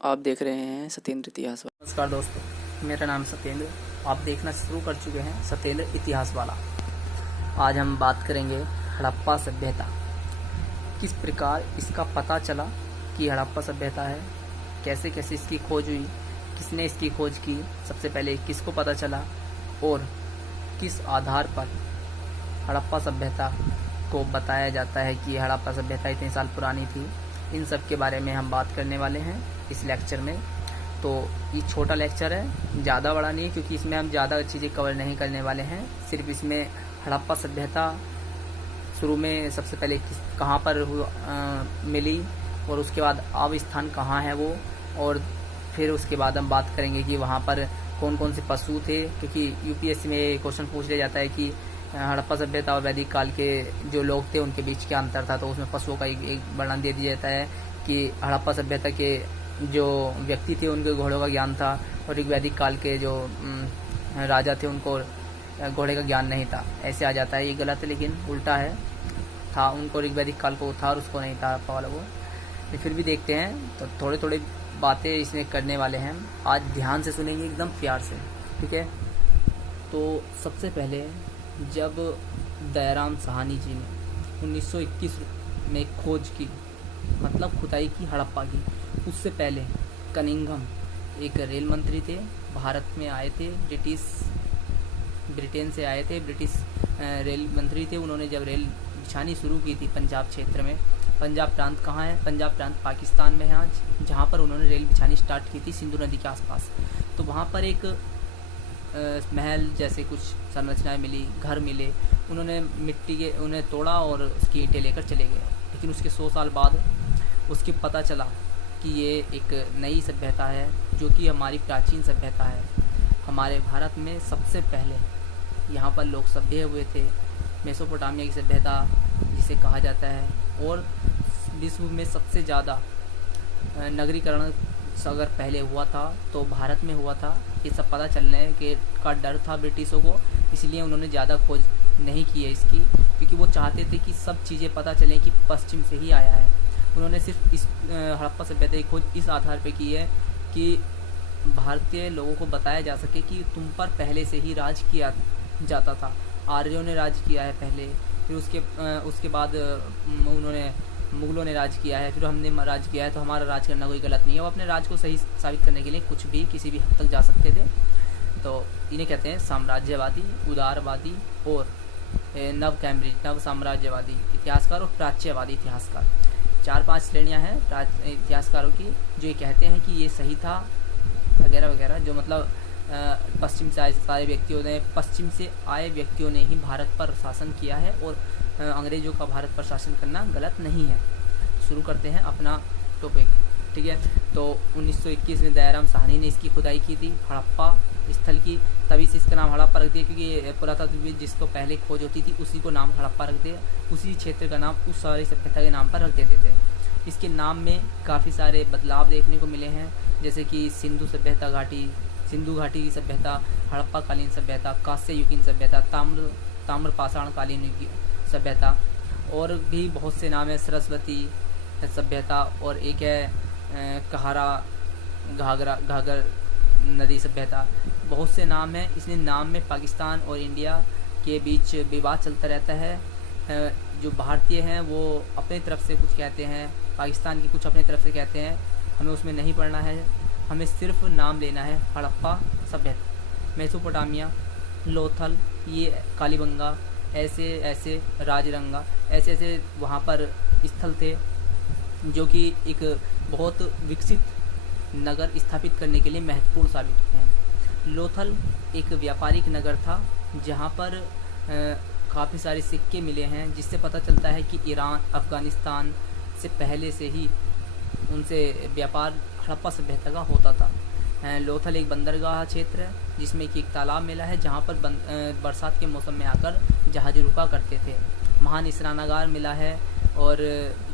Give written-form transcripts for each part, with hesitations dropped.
आप देख रहे हैं सत्येंद्र इतिहास। नमस्कार दोस्तों, मेरा नाम सत्येंद्र। आप देखना शुरू कर चुके हैं सत्येंद्र इतिहास वाला। आज हम बात करेंगे हड़प्पा सभ्यता। किस प्रकार इसका पता चला कि हड़प्पा सभ्यता है, कैसे कैसे इसकी खोज हुई, किसने इसकी खोज की, सबसे पहले किसको पता चला और किस आधार पर हड़प्पा सभ्यता को बताया जाता है कि हड़प्पा सभ्यता इतने साल पुरानी थी। इन सब के बारे में हम बात करने वाले हैं इस लेक्चर में। तो ये छोटा लेक्चर है, ज़्यादा बड़ा नहीं है, क्योंकि इसमें हम ज़्यादा चीज़ें कवर नहीं करने वाले हैं। सिर्फ इसमें हड़प्पा सभ्यता शुरू में सबसे पहले कहाँ पर मिली और उसके बाद अब स्थान कहाँ है वो, और फिर उसके बाद हम बात करेंगे कि वहाँ पर कौन कौन से पशु थे। क्योंकि यूपीएससी में क्वेश्चन पूछ लिया जाता है कि हड़प्पा सभ्यता और वैदिक काल के जो लोग थे उनके बीच क्या अंतर था, तो उसमें पशुओं का एक वर्णन दे दिया जाता है कि हड़प्पा सभ्यता के जो व्यक्ति थे उनके घोड़ों का ज्ञान था और एक वैदिक काल के जो राजा थे उनको घोड़े का ज्ञान नहीं था। ऐसे आ जाता है, ये गलत है, लेकिन उल्टा है, था उनको ऋग्वैदिक काल को था और उसको नहीं था हड़प्पा वालों को। फिर भी देखते हैं, तो थोड़े थोड़े बातें इसमें करने वाले हैं। आज ध्यान से सुनेंगे, एकदम प्यार से, ठीक है। तो सबसे पहले जब दयाराम साहनी जी ने 1921 में खोज की, मतलब खुदाई की हड़प्पा की, उससे पहले कनिंघम एक रेल मंत्री थे, भारत में आए थे, ब्रिटेन से आए थे, ब्रिटिश रेल मंत्री थे। उन्होंने जब रेल बिछानी शुरू की थी पंजाब क्षेत्र में, पंजाब प्रांत कहाँ है, पंजाब प्रांत पाकिस्तान में है आज, जहाँ पर उन्होंने रेल बिछानी स्टार्ट की थी सिंधु नदी के आसपास। तो वहाँ पर एक महल जैसे कुछ संरचनाएं मिली, घर मिले, उन्होंने मिट्टी के उन्हें तोड़ा और उसकी ईंटें लेकर चले गए। लेकिन उसके 100 साल बाद उसके पता चला कि ये एक नई सभ्यता है, जो कि हमारी प्राचीन सभ्यता है। हमारे भारत में सबसे पहले यहाँ पर लोग सभ्य हुए थे, मेसोपोटामिया की सभ्यता जिसे कहा जाता है। और विश्व में सबसे ज़्यादा नगरीकरण अगर पहले हुआ था तो भारत में हुआ था। ये सब पता चलने के का डर था ब्रिटिशों को, इसलिए उन्होंने ज़्यादा खोज नहीं की है इसकी, क्योंकि वो चाहते थे कि सब चीज़ें पता चलें कि पश्चिम से ही आया है। उन्होंने सिर्फ इस हड़प्पा सभ्यता की खोज इस आधार पे की है कि भारतीय लोगों को बताया जा सके कि तुम पर पहले से ही राज किया जाता था, आर्यों ने राज किया है पहले, फिर उसके बाद उन्होंने मुगलों ने राज किया है, फिर हमने राज किया है, तो हमारा राज करना कोई गलत नहीं है। वो अपने राज को सही साबित करने के लिए कुछ भी किसी भी हद तक जा सकते थे। तो इन्हें कहते हैं साम्राज्यवादी, उदारवादी और नव कैम्ब्रिज, नव साम्राज्यवादी इतिहासकार और प्राच्यवादी इतिहासकार। 4-5 श्रेणियाँ हैं इतिहासकारों की, जो ये कहते हैं कि ये सही था वगैरह वगैरह। जो मतलब पश्चिम से आए सारे व्यक्तियों ने, पश्चिम से आए व्यक्तियों ने ही भारत पर शासन किया है और अंग्रेज़ों का भारत पर शासन करना गलत नहीं है। शुरू करते हैं अपना टॉपिक, ठीक है। तो 1921 में दयाराम साहनी ने इसकी खुदाई की थी, हड़प्पा स्थल की, तभी से इसका नाम हड़प्पा रख दिया, क्योंकि पुरातत्वविद जिसको पहले खोज होती थी उसी को नाम हड़प्पा रख दिया, उसी क्षेत्र का नाम उस सारी सभ्यता के नाम पर रख देते थे। इसके नाम में काफ़ी सारे बदलाव देखने को मिले हैं, जैसे कि सिंधु घाटी की सभ्यता, हड़प्पा कालीन सभ्यता, कांस्य युगीन सभ्यता, ताम्र पाषाण कालीन सभ्यता, और भी बहुत से नाम है, सरस्वती सभ्यता, और एक है कहारा घाघर नदी सभ्यता। बहुत से नाम हैं। इसने नाम में पाकिस्तान और इंडिया के बीच विवाद चलता रहता है। जो भारतीय हैं वो अपनी तरफ से कुछ कहते हैं, पाकिस्तान की कुछ अपनी तरफ से कहते हैं। हमें उसमें नहीं पढ़ना है, हमें सिर्फ नाम लेना है। हड़प्पा सभ्यता, मेसोपोटामिया, लोथल, ये कालीबंगा, ऐसे राजरंगा, ऐसे वहाँ पर स्थल थे जो कि एक बहुत विकसित नगर स्थापित करने के लिए महत्वपूर्ण साबित हुए हैं। लोथल एक व्यापारिक नगर था, जहाँ पर काफ़ी सारे सिक्के मिले हैं, जिससे पता चलता है कि ईरान, अफ़गानिस्तान से पहले से ही उनसे व्यापार हड़प्पा सभ्यता का होता था। लोथल एक बंदरगाह क्षेत्र है, जिसमें कि एक तालाब मिला है, जहाँ पर बरसात के मौसम में आकर जहाज रुका करते थे। महान स्नानागार मिला है और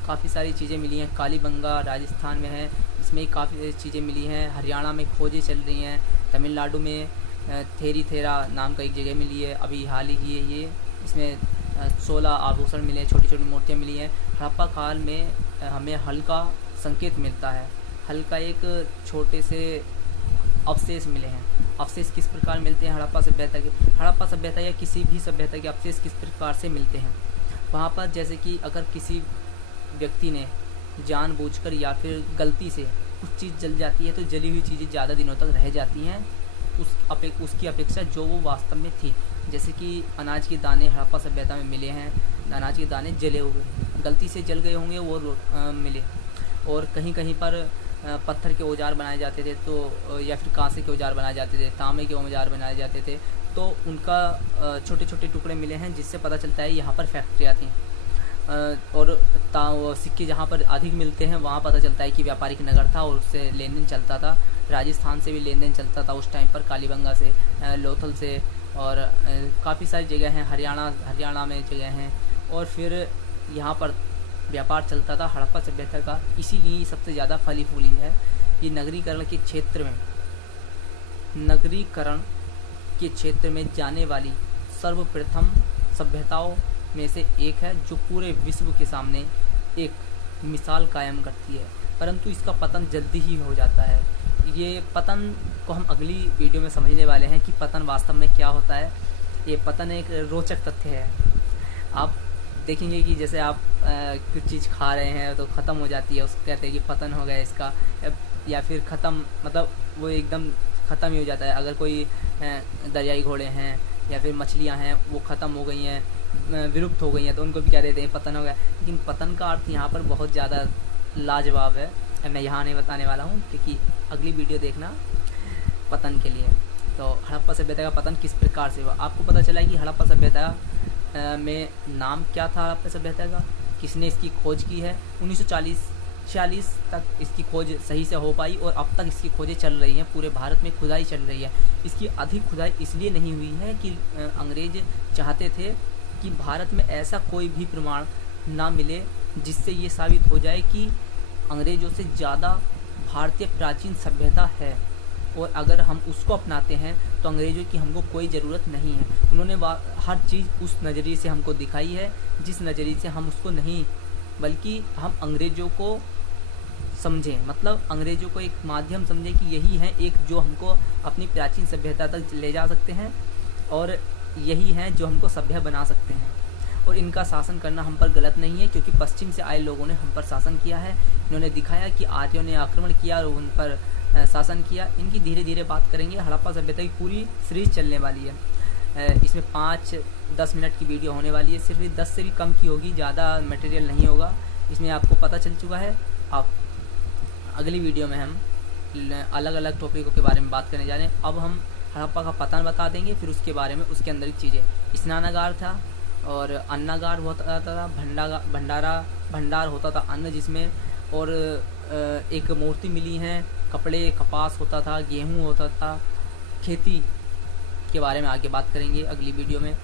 काफ़ी सारी चीज़ें मिली हैं। कालीबंगा राजस्थान में है, इसमें काफ़ी चीज़ें मिली हैं। हरियाणा में खोजें चल रही हैं। तमिलनाडु में थेरी थेरा नाम का एक जगह मिली है, अभी हाल ही है ये। इसमें 16 आभूषण मिले, छोटी छोटी मूर्तियाँ मिली हैं। हड़प्पा काल में हमें हल का संकेत मिलता है। हल्का एक छोटे से अवशेष मिले हैं। अवशेष किस प्रकार मिलते हैं हड़प्पा सभ्यता के? हड़प्पा सभ्यता या किसी भी सभ्यता के अवशेष किस प्रकार से मिलते हैं? वहाँ पर जैसे कि अगर किसी व्यक्ति ने जानबूझकर या फिर गलती से कुछ चीज़ जल जाती है तो जली हुई चीज़ें ज़्यादा दिनों तक रह जाती हैं उसकी अपेक्षा जो वो वास्तव में थी। जैसे कि अनाज के दाने हड़प्पा सभ्यता में मिले हैं, अनाज के दाने जले हुए, गलती से जल गए होंगे वो मिले। और कहीं कहीं पर पत्थर के औजार बनाए जाते थे तो या फिर कांसे के औजार बनाए जाते थे, तांबे के औजार बनाए जाते थे, तो उनका छोटे छोटे टुकड़े मिले हैं जिससे पता चलता है यहाँ पर फैक्ट्रियाँ थीं। और सिक्के जहाँ पर अधिक मिलते हैं वहाँ पता चलता है कि व्यापारिक नगर था और उससे लेन देन चलता था। राजस्थान से भी लेन देन चलता था उस टाइम पर, कालीबंगा से, लोथल से, और काफ़ी सारी जगह हैं, हरियाणा में जगह हैं। और फिर यहाँ पर व्यापार चलता था हड़प्पा सभ्यता का, इसीलिए सबसे ज़्यादा फली फूली है। ये नगरीकरण के क्षेत्र में जाने वाली सर्वप्रथम सभ्यताओं में से एक है जो पूरे विश्व के सामने एक मिसाल कायम करती है, परंतु इसका पतन जल्दी ही हो जाता है। ये पतन को हम अगली वीडियो में समझने वाले हैं कि पतन वास्तव में क्या होता है। ये पतन एक रोचक तथ्य है। आप देखेंगे कि जैसे आप कुछ चीज़ खा रहे हैं तो ख़त्म हो जाती है, उसको कहते हैं कि पतन हो गया इसका, या फिर ख़त्म मतलब वो एकदम ख़त्म ही हो जाता है। अगर कोई दरियाई घोड़े हैं या फिर मछलियाँ हैं वो ख़त्म हो गई हैं, विलुप्त हो गई हैं, तो उनको भी क्या देते हैं, पतन हो गया। लेकिन पतन का अर्थ यहाँ पर बहुत ज़्यादा लाजवाब है, मैं यहाँ नहीं बताने वाला हूँ क्योंकि अगली वीडियो देखना पतन के लिए। तो हड़प्पा सभ्यता का पतन किस प्रकार से हुआ, आपको पता चला कि हड़प्पा सभ्यता में नाम क्या था हड़प्पा सभ्यता का, किसने इसकी खोज की है। 1946 तक इसकी खोज सही से हो पाई और अब तक इसकी खोजें चल रही हैं, पूरे भारत में खुदाई चल रही है। इसकी अधिक खुदाई इसलिए नहीं हुई है कि अंग्रेज चाहते थे कि भारत में ऐसा कोई भी प्रमाण ना मिले जिससे ये साबित हो जाए कि अंग्रेज़ों से ज़्यादा भारतीय प्राचीन सभ्यता है, और अगर हम उसको अपनाते हैं तो अंग्रेज़ों की हमको कोई ज़रूरत नहीं है। उन्होंने हर चीज़ उस नज़रिए से हमको दिखाई है जिस नज़रिए से हम उसको नहीं, बल्कि हम अंग्रेज़ों को समझें, मतलब अंग्रेज़ों को एक माध्यम समझें कि यही है एक जो हमको अपनी प्राचीन सभ्यता तक ले जा सकते हैं और यही हैं जो हमको सभ्य बना सकते हैं। और इनका शासन करना हम पर गलत नहीं है क्योंकि पश्चिम से आए लोगों ने हम पर शासन किया है। इन्होंने दिखाया कि आर्यों ने आक्रमण किया और उन पर शासन किया। इनकी धीरे धीरे बात करेंगे। हड़प्पा सभ्यता की पूरी सीरीज चलने वाली है, इसमें 5-10 मिनट की वीडियो होने वाली है, सिर्फ 10 से भी कम की होगी, ज़्यादा मटेरियल नहीं होगा। इसमें आपको पता चल चुका है। अब अगली वीडियो में हम अलग अलग टॉपिकों के बारे में बात करने जा रहे हैं। अब हम हड़प्पा का पतन बता देंगे, फिर उसके बारे में उसके अंदर की चीज़ें। स्नानागार था और अन्नागार होता था, भंडार होता था अन्न जिसमें, और एक मूर्ति मिली हैं, कपड़े कपास होता था, गेहूं होता था। खेती के बारे में आगे बात करेंगे अगली वीडियो में।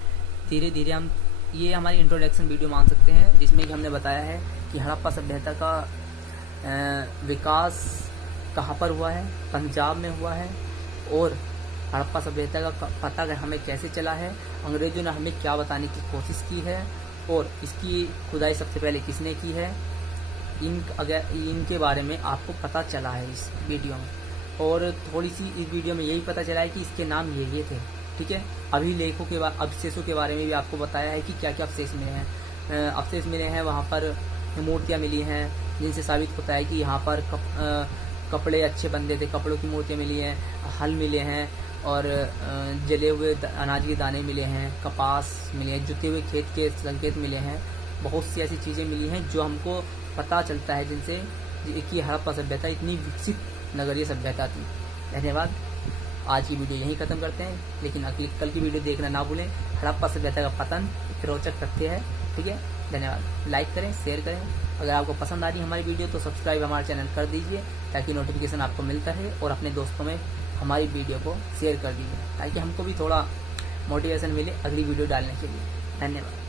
धीरे धीरे हम ये हमारी इंट्रोडक्शन वीडियो मान सकते हैं जिसमें कि हमने बताया है कि हड़प्पा सभ्यता का विकास कहाँ पर हुआ है, पंजाब में हुआ है, और हड़प्पा सभ्यता का पता हमें कैसे चला है, अंग्रेज़ों ने हमें क्या बताने की कोशिश की है, और इसकी खुदाई सबसे पहले किसने की है, इनके बारे में आपको पता चला है इस वीडियो में। और थोड़ी सी इस वीडियो में यही पता चला है कि इसके नाम ये थे, ठीक है। अभिलेखों के अवशेषों के बारे में भी आपको बताया है कि क्या क्या अवशेष मिले हैं। अवशेष मिले हैं, वहाँ पर मूर्तियाँ मिली हैं जिनसे साबित होता है कि यहाँ पर कपड़े अच्छे बनते थे, कपड़ों की मूर्तियाँ मिली हैं, हल मिले हैं, और जले हुए अनाज के दाने मिले हैं, कपास मिले हैं, जुते हुए खेत के संकेत मिले हैं। बहुत सी ऐसी चीज़ें मिली हैं जो हमको पता चलता है जिनसे कि हड़प्पा सभ्यता इतनी विकसित नगरीय सभ्यता थी। धन्यवाद। आज की वीडियो यहीं ख़त्म करते हैं, लेकिन कल की वीडियो देखना ना भूलें। हड़प्पा सभ्यता का पतन एक रोचक तथ्य है, ठीक है। धन्यवाद। लाइक करें, शेयर करें। अगर आपको पसंद आ रही हमारी वीडियो तो सब्सक्राइब हमारे चैनल कर दीजिए ताकि नोटिफिकेशन आपको मिलता रहे, और अपने दोस्तों में हमारी वीडियो को शेयर कर दीजिए ताकि हमको भी थोड़ा मोटिवेशन मिले अगली वीडियो डालने के लिए। धन्यवाद।